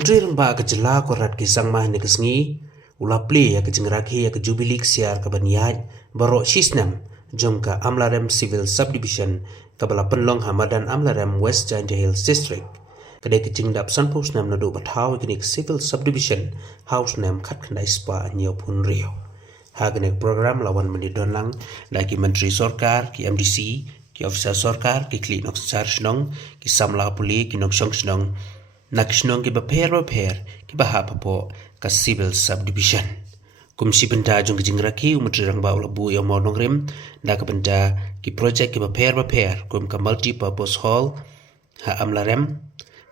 Menteri Rembak ke jela korat ke sangmah ne kesngi ula pli ya ke jengraki ya ke jubilik siar ke baniat barok sisnam jom ke Amlarem Civil Sub Division ke bala penlong Hamadan Amlarem West Giant Hills District. Kedai ke jingdap sanpus nam nadu batau ke Civil Sub Division house nam kat kendai spa nyo pun rio. Hagenek program lawan menidon lang lagi Menteri Sorkar ki MDC ki officer Sorkar ki klik nok sar snong ki samla puli ki nok song snong nak snong ki baper ki bahap po ka Civil Sub Division. Kumsi benda jong ki jingraki Menteri Rangba ulabu yang mau nongrim na ka benda ki project ki baper kum ka multi purpose hall ha Amlarem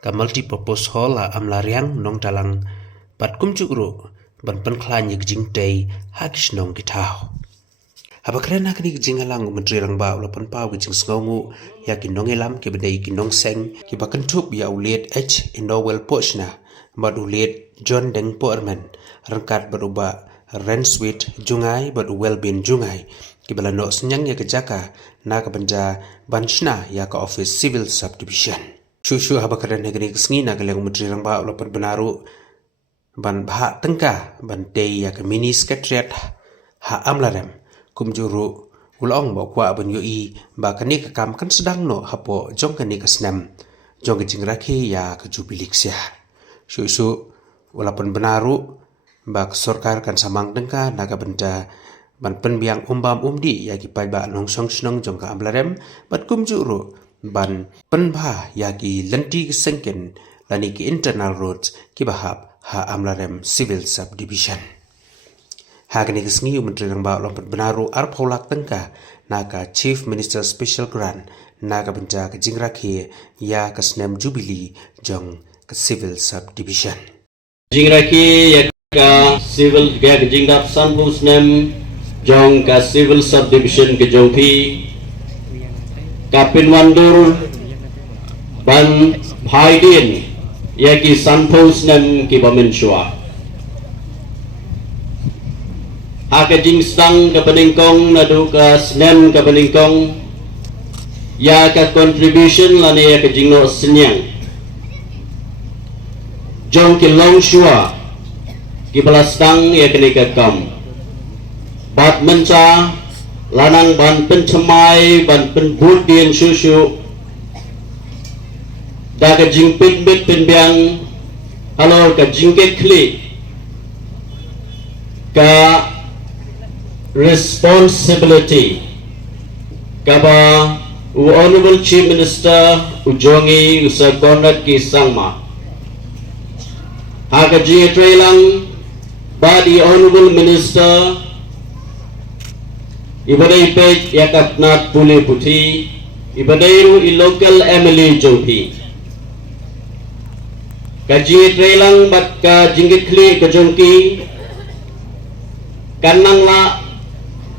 ka multi purpose hall ha Amlarem nong talang pat kum cukru ban penklan yek jing tay hak snong ki tau. Haba keren nak ni jing halang Menteri Rangba ula pen pau ki jing sngongu ya ki nong elam ki bedai ki nong seng ki bakan tup ya ulet H Indowell Pochna bad ulet John Deng Porman rangkat beruba Renswit Jungai bad Wellbin Jungai ki bala no senyang ya ke jaka na ka benda banshna ya ka office Civil Sub Division. Shushu haba keren nak ni kesngi nak leng Menteri Rangba ula pen benaru ban bahak tengka ban day ya ke mini secretariat ha Amlarem kum juru ulong ba kwa ban yoi ba kani ka kam kan sedang no hapo jong kani ka snam jong jingraki ya ke jubilik sia su walaupun benaru ba sorkar kan samang dengka naga benda ban penbiang umbam umdi ya ki pai ba nong song snong jong ka Amlarem bat kum juru ban penba ya ki lenti sengken lani ki internal roads ki bahap ha Amlarem Civil Sub Division. Hagani kesngi Menteri Rangba lompat benaru arpolak tengka naga Chief Minister Special Grant naga benca ke jingraki ya ke senam jubili jong ke Civil Sub Division. Jingraki ya ke Civil ya ke jingdap sanpu senam jong ke Civil Sub Division ke jongpi kapin wandur ban haidin ya ki sanpu senam ki pamensua. Haka jing stang ke peningkong nadu ke senem ke peningkong ya ke contribution lani ya ke jing no senyang jong ki long shua ki belastang ya ke nika kam bat menca lanang ban pencemai ban penbut dien susu da ke jing pit penbiang halo ke jing ke klik ke responsibility kaba Honorable Chief Minister ujongi uConrad ki sangma haka ji trailang badi Honorable Minister ibadai pej yakatnat puli puti ibadai ru local MLA jongpi kaji trailang bat ka jinggit kli ka jongki kanang la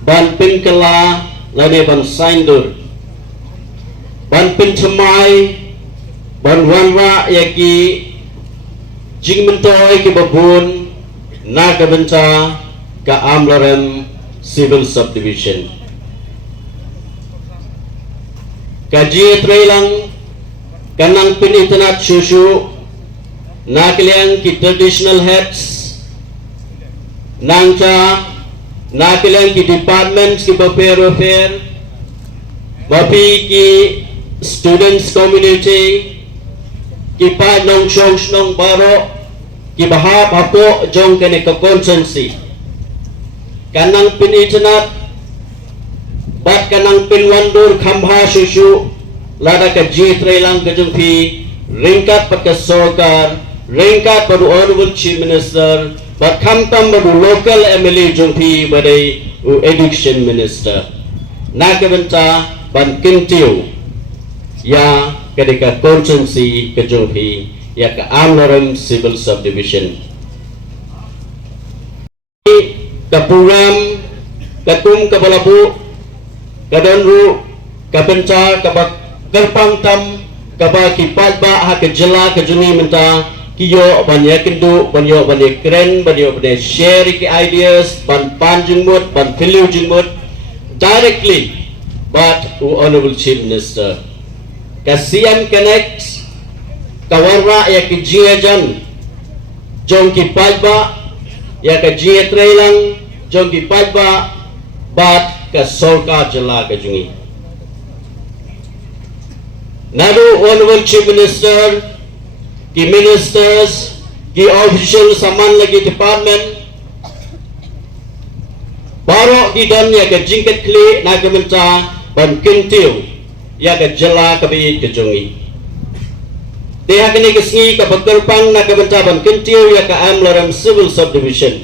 ban pinkela lane ban saindur ban pincemai ban wanra yaki jing mentoy ki babun na ka benca ka Amlarem Civil Sub Division kaji trailang kanang pinitenat susu na kaliang ki traditional heads nangka nakilang ki departments ki welfare bapi ki students community ki pa nong shong nong baro ki bahap apo jong kene ka consensi kanang pinitenat bat kanang pinwandur khambha susu lada ka jitre lang ka jongpi ringkat pat ka sorkar ringkat pat Honorable Chief Minister but come badu local MLA jongpi badai education minister nakabenta ban Kynjoh ya kedeka consensi ke jongpi ya ke Amlarem Civil Sub Division ke program ketum ke balabu ke donru ke benca ke kerpang tam ke kipat ba ha ke jela ke juni menta Kynjoh banyak kendu banyak keren banyak share ki ideas ban jengmut ban value jengmut directly but Honorable Chief Minister kasian connect kawarra ya ki jiajan jong kipadba ya ka jiatre lang jong kipadba bat ka sorka jala ka jungi nadu honorable chief minister ki ministers ki official saman lagi department baro di dan ya ka jingkat kli na kemenca ban kentiu ya ka jala ka bi ka jungi Deha kini kesngi ka pagkarpang na kabantaban kentiu ya ka Amlarem Civil Sub Division.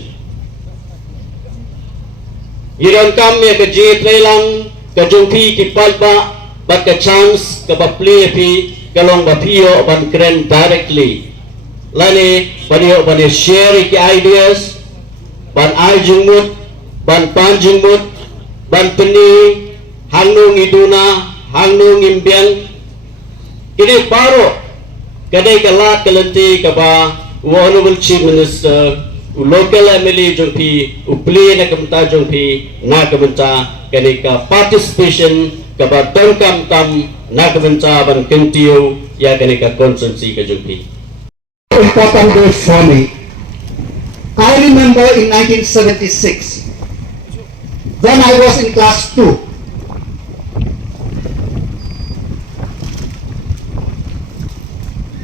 Iran kam ya ka jit lang ka jungpi ki palba bat ka chance ka bapli pi kalong bapiyo ban kren directly. Lani paniyo ban share ki ideas ban ajungmut ban panjungmut ban peni hangnung iduna hangnung imbiang kini paro kadai kalat kalanti kaba honorable chief minister local MLA jongpi upli na kamta jongpi na kamta kanika participation kaba tongkam tam na kamta ban kentiu ya kanika constituency ka jongpi important day for me. I remember in 1976 when I was in class 2.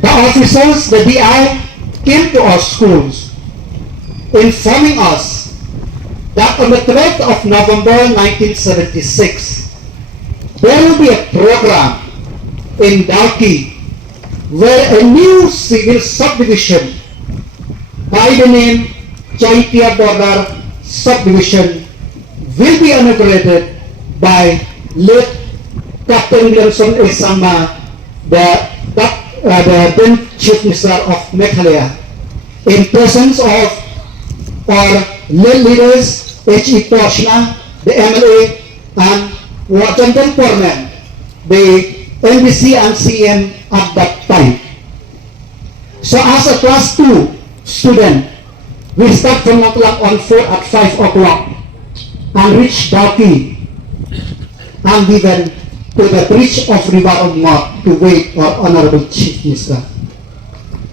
The officers, the DI, came to our schools informing us that on the 12th of November 1976, there will be a program in Dalki where a new civil subdivision by the name Chaitia Border Subdivision will be inaugurated by late Captain Wilson Esama, the then Chief Minister of Meghalaya, in presence of our late leaders H.E. Toshna, the MLA, and Watandan Porman, the NBC and CM at that time. So as a class 2 student, we start from Naklang on 4 at 5 o'clock and reach Dalki and we went to the bridge of River of Mott to wait for Honorable Chief Minister.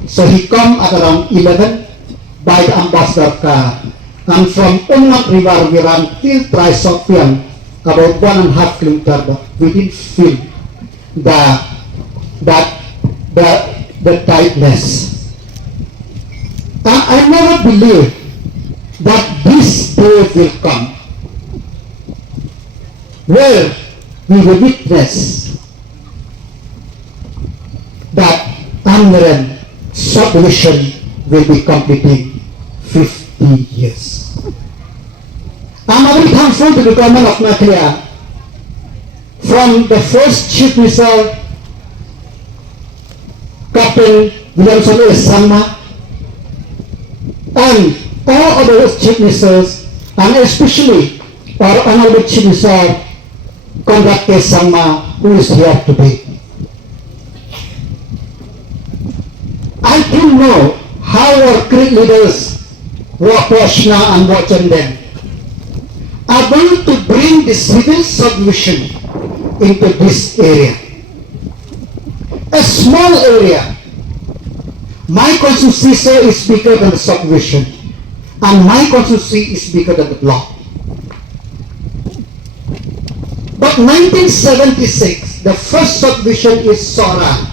So he come at around 11 by the ambassador car, and from Umnat River we ran till Trisopian, about 1.5 kilometers, but we didn't feel the tightness. And I never believed that this day will come where we will witness that Amlarem subdivision will be completing 50 years. I'm very thankful to the government of Meghalaya, from the first Chief Minister, Captain Wilson Esama, and all other Chief Ministers, and especially our Honorable Chief Minister, Conrad Kesama, who is here today. I don't know how our great leaders, Waposhna and Wachanden, are going to bring the civil subdivision into this area. A small area. My constituency is bigger than the subdivision, and my constituency is bigger than the block. But 1976, the first subdivision is Sora.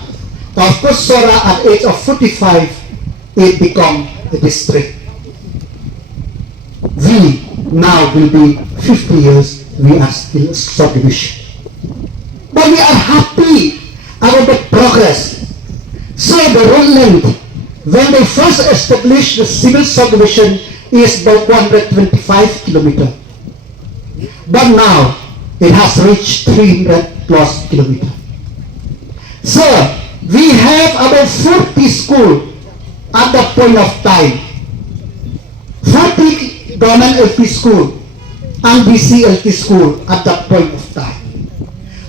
Of course, Sora at the age of 45, it become a district. We now will be 50 years, we are still a subdivision. But we are happy about the progress. So the road length, when they first established the civil subdivision, is about 125 kilometers. But now, it has reached 300 plus kilometers. So, we have about 40 schools at that point of time. 40 government LP school and BC LP school at that point of time.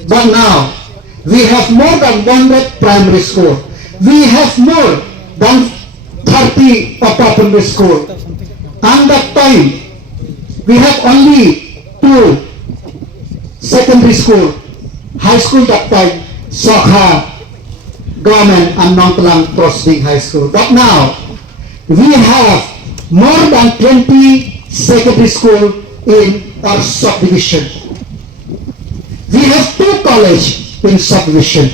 But now, we have more than 100 primary school. We have more than 30 upper primary school. And that time, we have only 2 secondary school, high school that time, Sokha, government and Nongtalang Proceeding High School. But now, we have more than 20 secondary schools in our subdivision. We have 2 colleges in subdivision.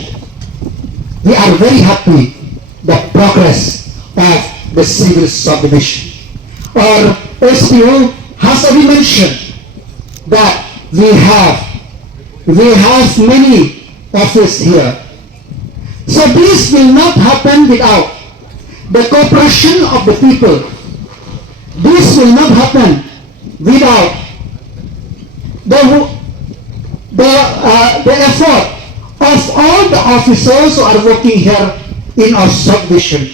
We are very happy the progress of the civil subdivision. Our SPO has already mentioned that we have many offices here. So this will not happen without the cooperation of the people. This will not happen without the effort of all the officers who are working here in our subdivision.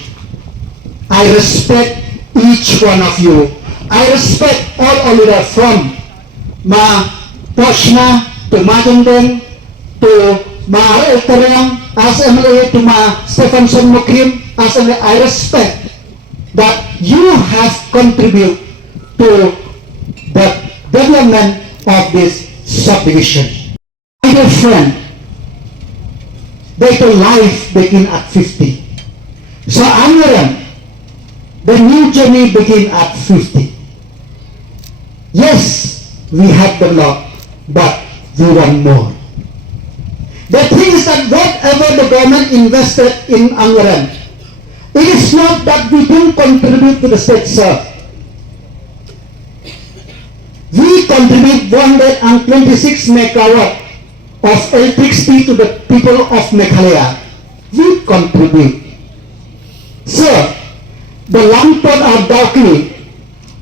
I respect each one of you. I respect all leaders from Ma Poshna to Ma Dongdong to Ma Elterang as MLA to Ma Stephenson Mukim as MLA. I respect that you have contributed to the development of this subdivision. My dear friend, their life begin at 50. So Amlarem, the new journey begin at 50. Yes, we have developed, but we want more. The thing is that whatever the government invested in Amlarem, it is not that we don't contribute to the state, sir. We contribute 126 megawatt of electricity to the people of Meghalaya. We contribute. Sir, the Lampot of Darkly,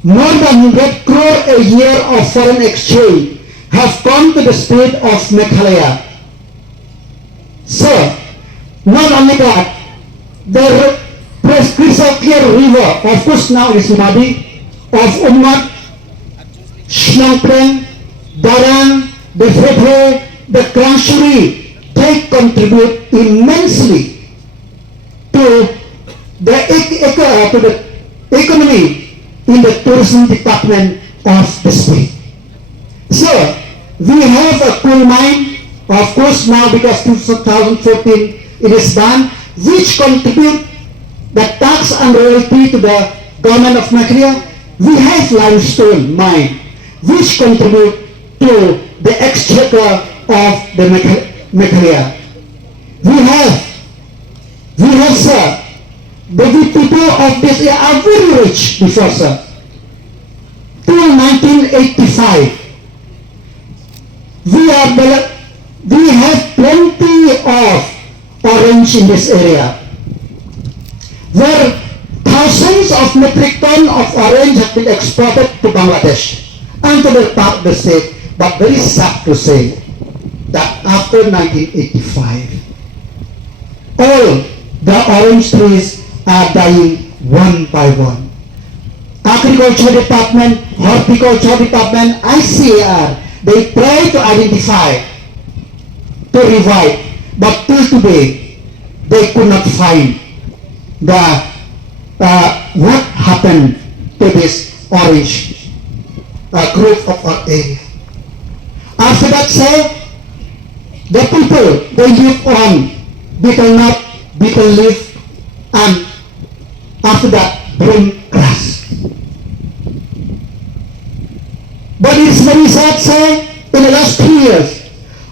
more than 100 crore a year of foreign exchange have come to the state of Meghalaya. Sir, not only that, the crystal clear river, of course now it is Madi, of Ummat, Shnongpreng, Darang, the Fete, the Kranshuri, they contribute immensely to the economy in the tourism department of the state. So, we have a coal mine, of course now because 2014 it is done, which contribute the tax and royalty to the government of Meghalaya. We have limestone mine, which contribute to the exchequer of the Meghalaya. We have, sir, the people of this area are very rich before, sir. Till 1985, we have plenty of orange in this area, where thousands of metric ton of orange have been exported to Bangladesh and to the part of the state. But very sad to say that after 1985, all the orange trees are dying one by one. Agriculture Department, Horticulture Department, ICAR, they try to identify, to revive, but till today, they could not find what happened to this orange growth of our area. After that, sir, the people, they live on beetle nut, beetle leaf, and after that, broom grass. But it's very sad, sir, in the last 2 years,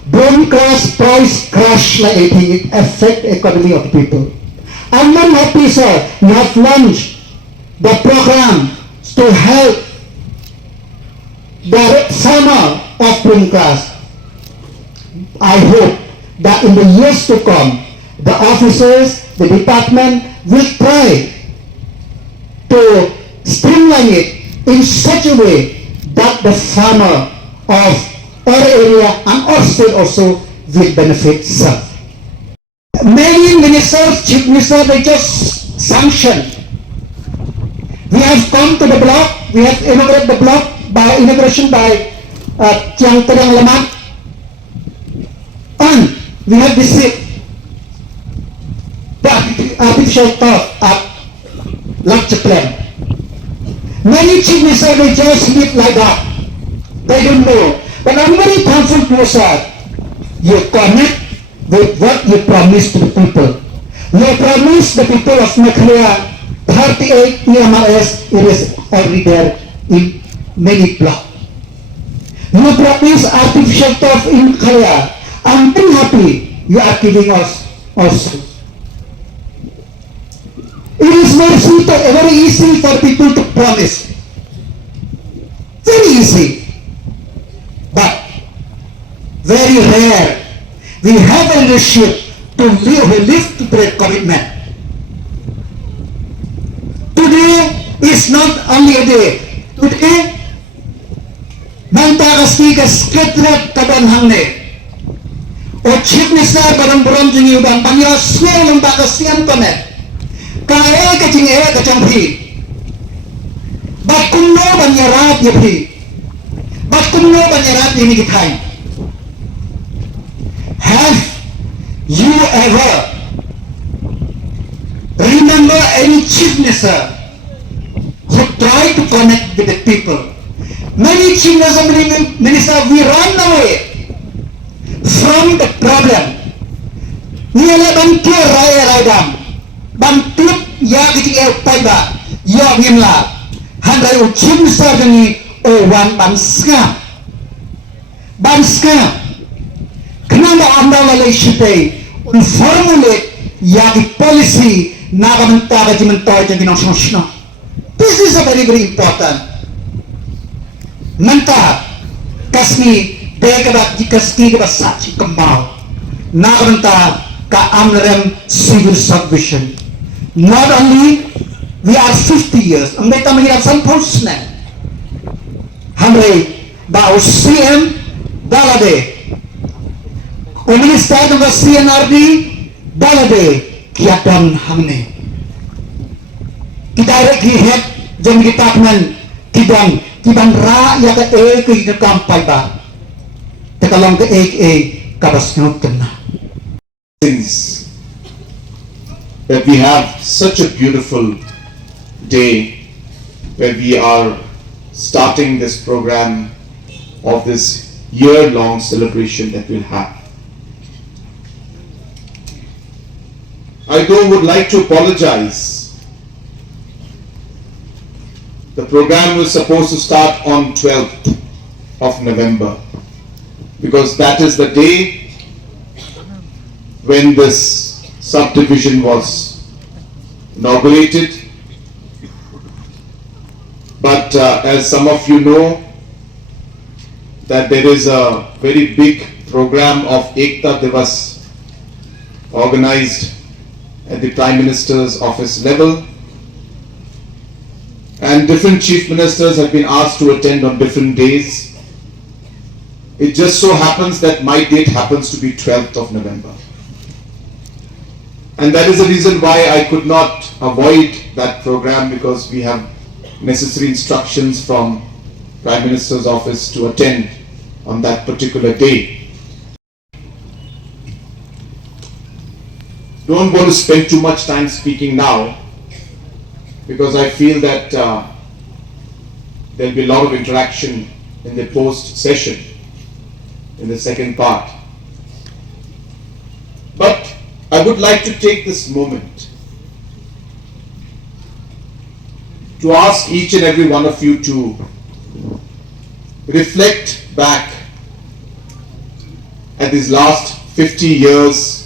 broom grass price crashed like anything. It affects the economy of people. I'm not happy, sir. You have launched the program to help the farmer of broom grass. I hope that in the years to come, the officers, the department will try to streamline it in such a way that the farmer of our area and our state also will benefit, sir. Many ministers, chief ministers, they just sanctioned. We have come to the block, we have inaugurated the block by inauguration by Tiang Terang Lemak, and we have received the artificial turf at Lakchaplan. Many chief ministers, they just live like that. They don't know. But I'm very thankful to you, sir. You connect with what you promised to the people. You promised the people of Meghalaya 38 EMRS, it is already there in many blocks. You practice artificial turf in Korea. I'm very happy you are giving us also. It is very simple, very easy for people to promise. Very easy. But very rare. We have a leadership to live to their commitment. Today is not only a day. Today, Mantakas ka secretariat kaban hangne. O chief minister barang buram jingi udan panya swel ng bakas siyan kame. Kaya ka jing ka jang hi. Bat kumno banyarat ya hi. Bat kumno banyarat ini kitay. Have you ever remember any chief minister who tried to connect with the people? Many chief ministers, we run away from the problem. Nila bantu raya raidam, bantu ya kecik paiba, ya ngimla. Handai chief minister ni owan banska, banska. Kenapa anda lalai syutai formulate ya di policy naga mentaga jimentoy jang kinong. This is a very important. Manta kasmi degabat jikaski gabat saksi kembal nagamanta ka Amlarem Civil Sub Division. Not only we are 50 years, ang beta mahirap sa postman. Hamre ba CM dalade. O minister ng CNRD dalade kiatan hamne. Kidirect head jang department kibang ra ya ka ke kampay ba takalong ka kabas ng kena. Since that we have such a beautiful day where we are starting this program of this year-long celebration that we'll have. I would like to apologize. The program was supposed to start on 12th of November because that is the day when this subdivision was inaugurated. But as some of you know, that there is a very big program of Ekta Divas organized at the Prime Minister's office level. And different chief ministers have been asked to attend on different days. It just so happens that my date happens to be 12th of November. And that is the reason why I could not avoid that program, because we have necessary instructions from Prime Minister's office to attend on that particular day. Don't want to spend too much time speaking now, because I feel that there'll be a lot of interaction in the post session, in the second part. But I would like to take this moment to ask each and every one of you to reflect back at these last 50 years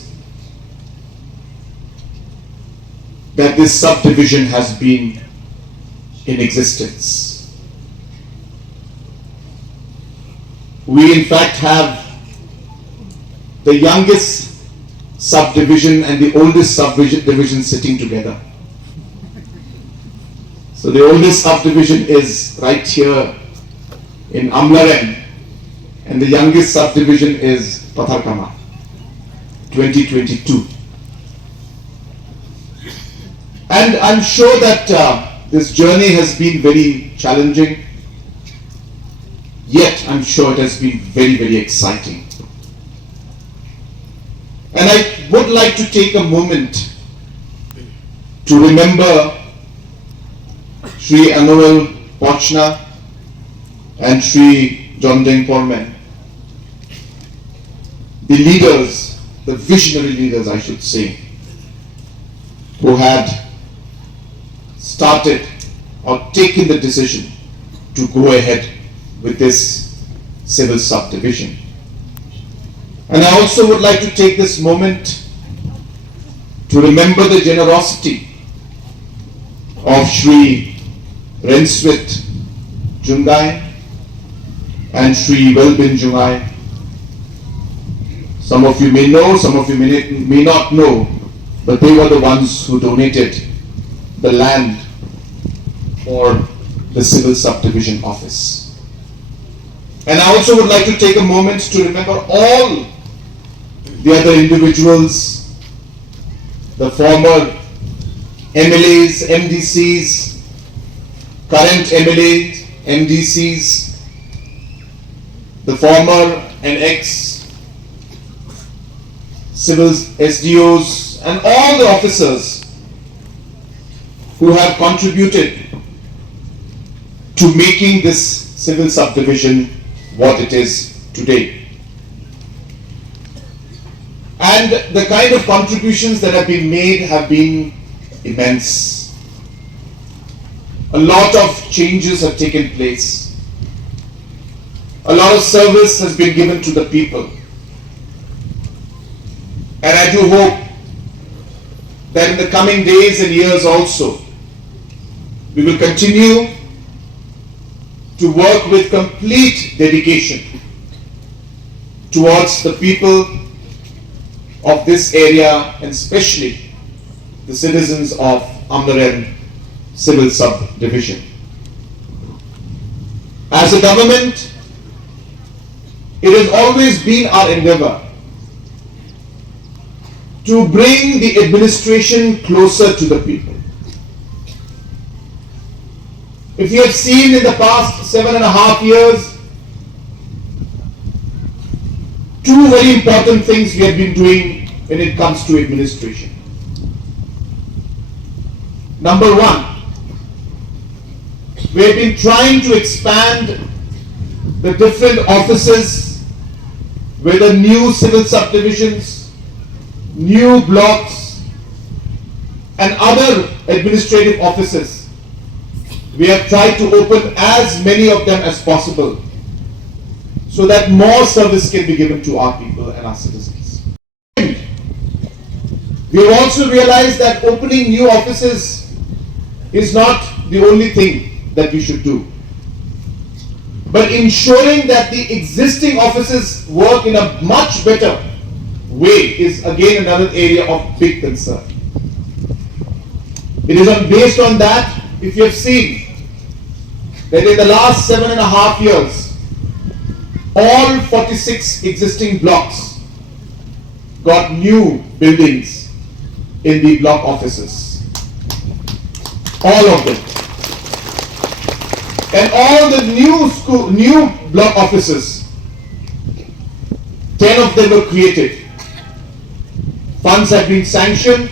that this subdivision has been in existence. We in fact have the youngest subdivision and the oldest subdivision sitting together. So the oldest subdivision is right here in Amlarem, and the youngest subdivision is Patharkama, 2022. And I'm sure that this journey has been very challenging, yet I'm sure it has been very, very exciting. And I would like to take a moment to remember Shri Anuel Pochna and Shri Jondeng Pormen, the leaders, the visionary leaders I should say, who had started or taken the decision to go ahead with this civil subdivision. And I also would like to take this moment to remember the generosity of Shri Renswit Jungai and Shri Welbin Jungai. Some of you may know, some of you may not know, but they were the ones who donated the land for the civil subdivision office. And I also would like to take a moment to remember all the other individuals, the former MLAs, MDCs, current MLAs, MDCs, the former and ex civil SDOs, and all the officers who have contributed to making this civil subdivision what it is today. And the kind of contributions that have been made have been immense. A lot of changes have taken place. A lot of service has been given to the people. And I do hope that in the coming days and years also, we will continue to work with complete dedication towards the people of this area, and especially the citizens of Amlarem Civil Sub Division. As a government, it has always been our endeavor to bring the administration closer to the people. If you have seen in the past 7.5 years, two very important things we have been doing when it comes to administration. Number one, we have been trying to expand the different offices, whether new civil subdivisions, new blocks, and other administrative offices. We have tried to open as many of them as possible so that more service can be given to our people and our citizens. We have also realized that opening new offices is not the only thing that we should do, but ensuring that the existing offices work in a much better way is again another area of big concern. It is based on that, if you have seen that in the last 7.5 years, all 46 existing blocks got new buildings in the block offices. All of them. And all the new block offices, 10 of them were created. Funds have been sanctioned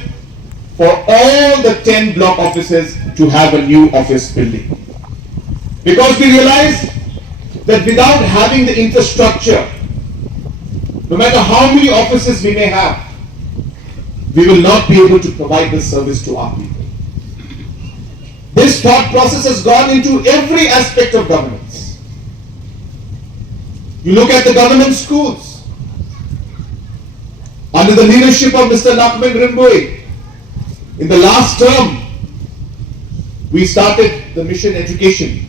for all the 10 block offices to have a new office building. Because we realized that without having the infrastructure, no matter how many offices we may have, we will not be able to provide this service to our people. This thought process has gone into every aspect of governance. You look at the government schools. Under the leadership of Mr. Nakmen Rimboy, in the last term, we started the mission education.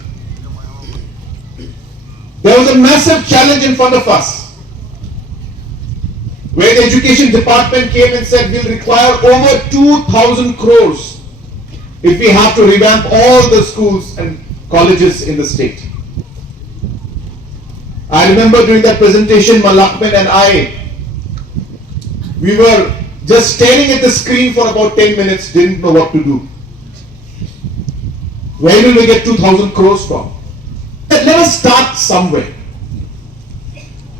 There was a massive challenge in front of us, where the education department came and said we'll require over 2,000 crores if we have to revamp all the schools and colleges in the state. I remember during that presentation, Malakman and I, we were just staring at the screen for about 10 minutes, didn't know what to do. Where will we get 2,000 crores from? Let us start somewhere.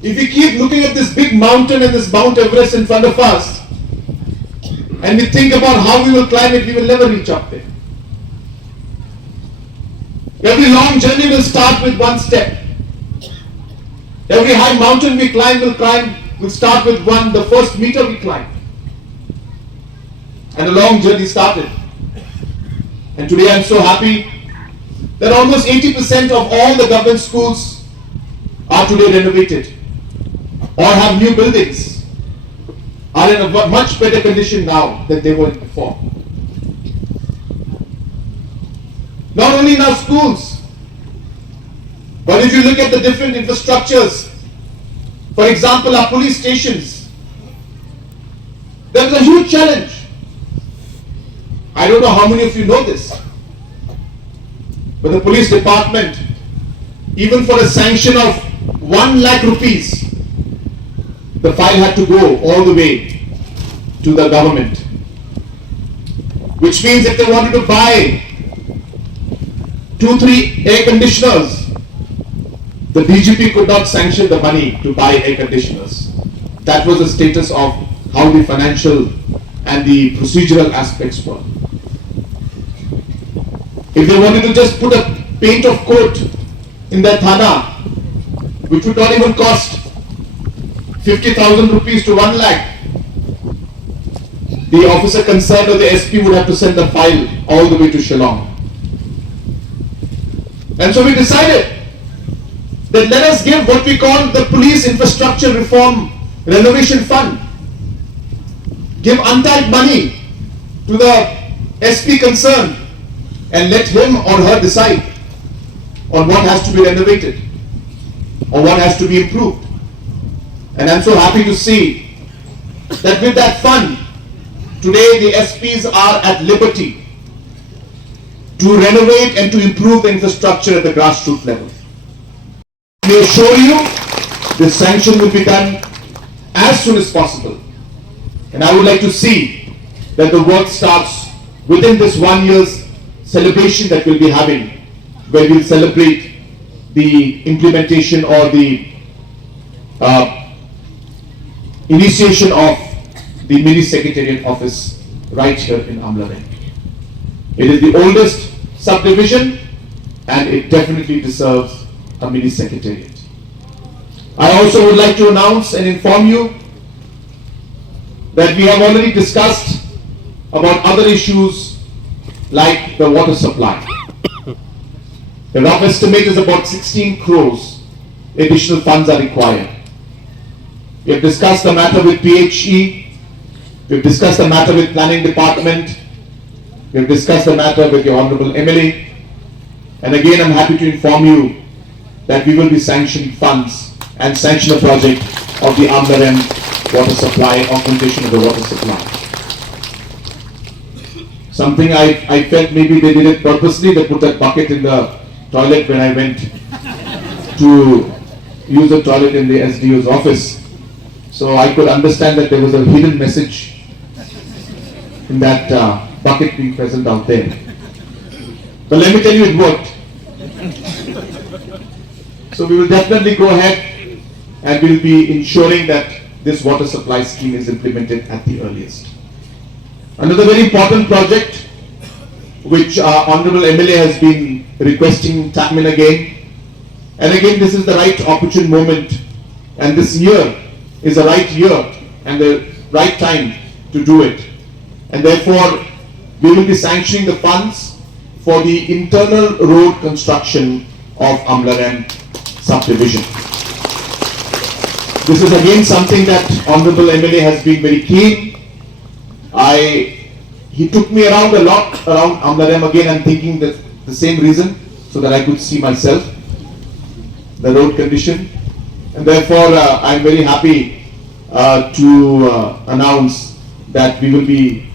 If we keep looking at this big mountain and this Mount Everest in front of us, and we think about how we will climb it, we will never reach up there. Every long journey will start with one step. Every high mountain we climb will start with the first meter we climb. And a long journey started. And today I'm so happy that almost 80% of all the government schools are today renovated or have new buildings, are in a much better condition now than they were before. Not only in our schools, but if you look at the different infrastructures, for example, our police stations, there was a huge challenge. I don't know how many of you know this, but the police department, even for a sanction of 1 lakh rupees, the file had to go all the way to the government. Which means if they wanted to buy 2-3 air conditioners, the DGP could not sanction the money to buy air conditioners. That was the status of how the financial and the procedural aspects were. If they wanted to just put a paint of coat in their thana, which would not even cost 50,000 rupees to 1 lakh, the officer concerned or the SP would have to send the file all the way to Shillong. And so we decided that let us give what we call the Police Infrastructure Reform Renovation Fund. Give untapped money to the SP concerned and let him or her decide on what has to be renovated or what has to be improved. And I'm so happy to see that with that fund, today the SPs are at liberty to renovate and to improve the infrastructure at the grassroots level. I may assure you, this sanction will be done as soon as possible. And I would like to see that the work starts within this 1 year's celebration that we'll be having, where we'll celebrate the implementation or the initiation of the mini secretariat office right here in Amlarem. It is the oldest subdivision and it definitely deserves a mini secretariat. I also would like to announce and inform you that we have already discussed about other issues like the water supply. The rough estimate is about 16 crores additional funds are required. We have discussed the matter with PHE, we have discussed the matter with Planning Department, we have discussed the matter with the Honorable MLA, and again I'm happy to inform you that we will be sanctioning funds and sanction a project of the Amlarem water supply, augmentation of the water supply. Something I felt maybe they did it purposely. They put that bucket in the toilet when I went to use the toilet in the SDO's office. So I could understand that there was a hidden message in that bucket being present out there. But let me tell you, it worked. So we will definitely go ahead and we will be ensuring that this water supply scheme is implemented at the earliest. Another very important project which our Honorable MLA has been requesting time and again, and again this is the right opportune moment, and this year is the right year and the right time to do it, and therefore we will be sanctioning the funds for the internal road construction of Amlarem Sub Division. This is again something that Honorable MLA has been very keen. He took me around a lot around Amlarem. Again, I'm thinking that the same reason, so that I could see myself the road condition, and therefore I'm very happy to announce that we will be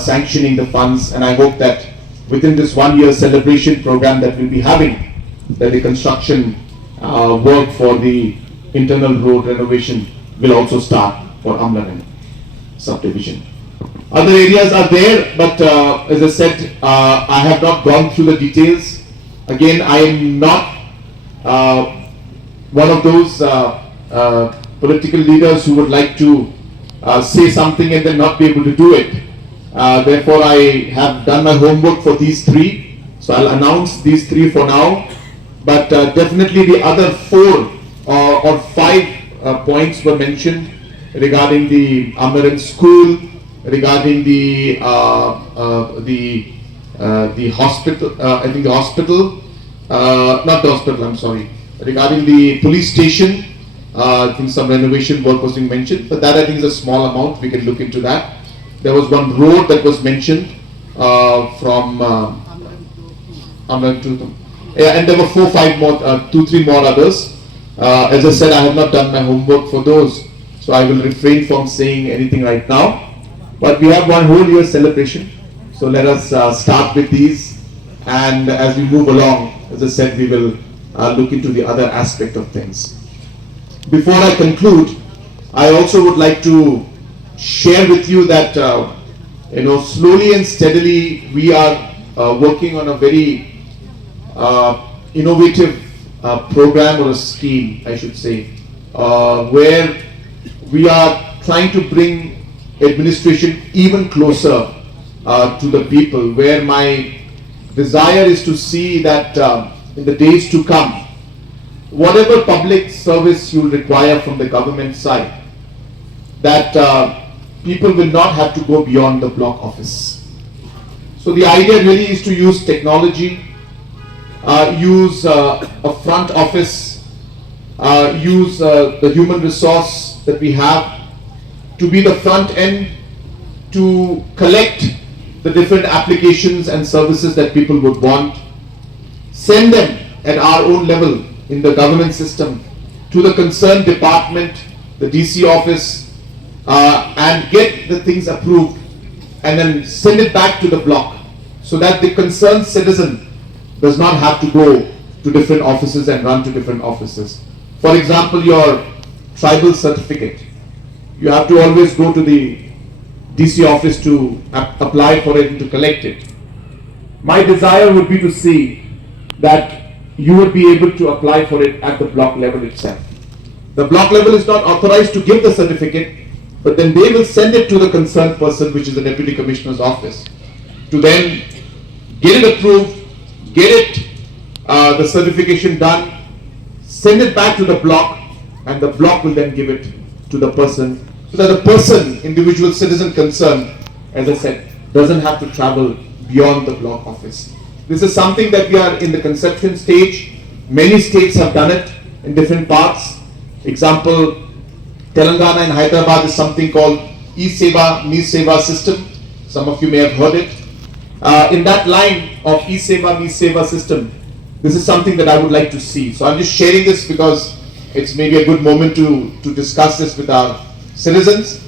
sanctioning the funds, and I hope that within this 1 year celebration program that we'll be having, that the construction work for the internal road renovation will also start for Amlarem subdivision. Other areas are there, but as I said, I have not gone through the details. Again, I am not one of those political leaders who would like to say something and then not be able to do it. Therefore, I have done my homework for these three, so I'll announce these three for now. But definitely the other 4 or 5 points were mentioned regarding the Amlarem school, regarding the the hospital, I think the hospital, not the hospital, I'm sorry, regarding the police station, I think some renovation work was being mentioned, but that I think is a small amount, we can look into that. There was one road that was mentioned from Amlarem to, yeah, and there were 4-5 more, 2-3 more others. As I said, I have not done my homework for those, so I will refrain from saying anything right now. But we have one whole year celebration, so let us start with these, and as we move along, as I said, we will look into the other aspect of things. Before I conclude, I also would like to share with you that slowly and steadily we are working on a very innovative program or a scheme, I should say, where we are trying to bring administration even closer to the people, where my desire is to see that in the days to come, whatever public service you require from the government side, that people will not have to go beyond the block office. So the idea really is to use technology, use a front office, use the human resource that we have to be the front end to collect the different applications and services that people would want, send them at our own level in the government system to the concerned department, the DC office, and get the things approved and then send it back to the block so that the concerned citizen does not have to go to different offices and run to different offices. For example, your tribal certificate, you have to always go to the DC office to apply for it and to collect it. My desire would be to see that you would be able to apply for it at the block level itself. The block level is not authorized to give the certificate, but then they will send it to the concerned person, which is the Deputy Commissioner's office, to then get it approved, get it, the certification done, send it back to the block, and the block will then give it to the person, so that the person, individual citizen concerned, as I said, doesn't have to travel beyond the block office. This is something that we are in the conception stage. Many states have done it in different parts. Example, Telangana and Hyderabad is something called E-Seva, Me-Seva system. Some of you may have heard it. In that line of E-Seva, Me-Seva system, this is something that I would like to see. So I'm just sharing this because it's maybe a good moment to discuss this with our citizens.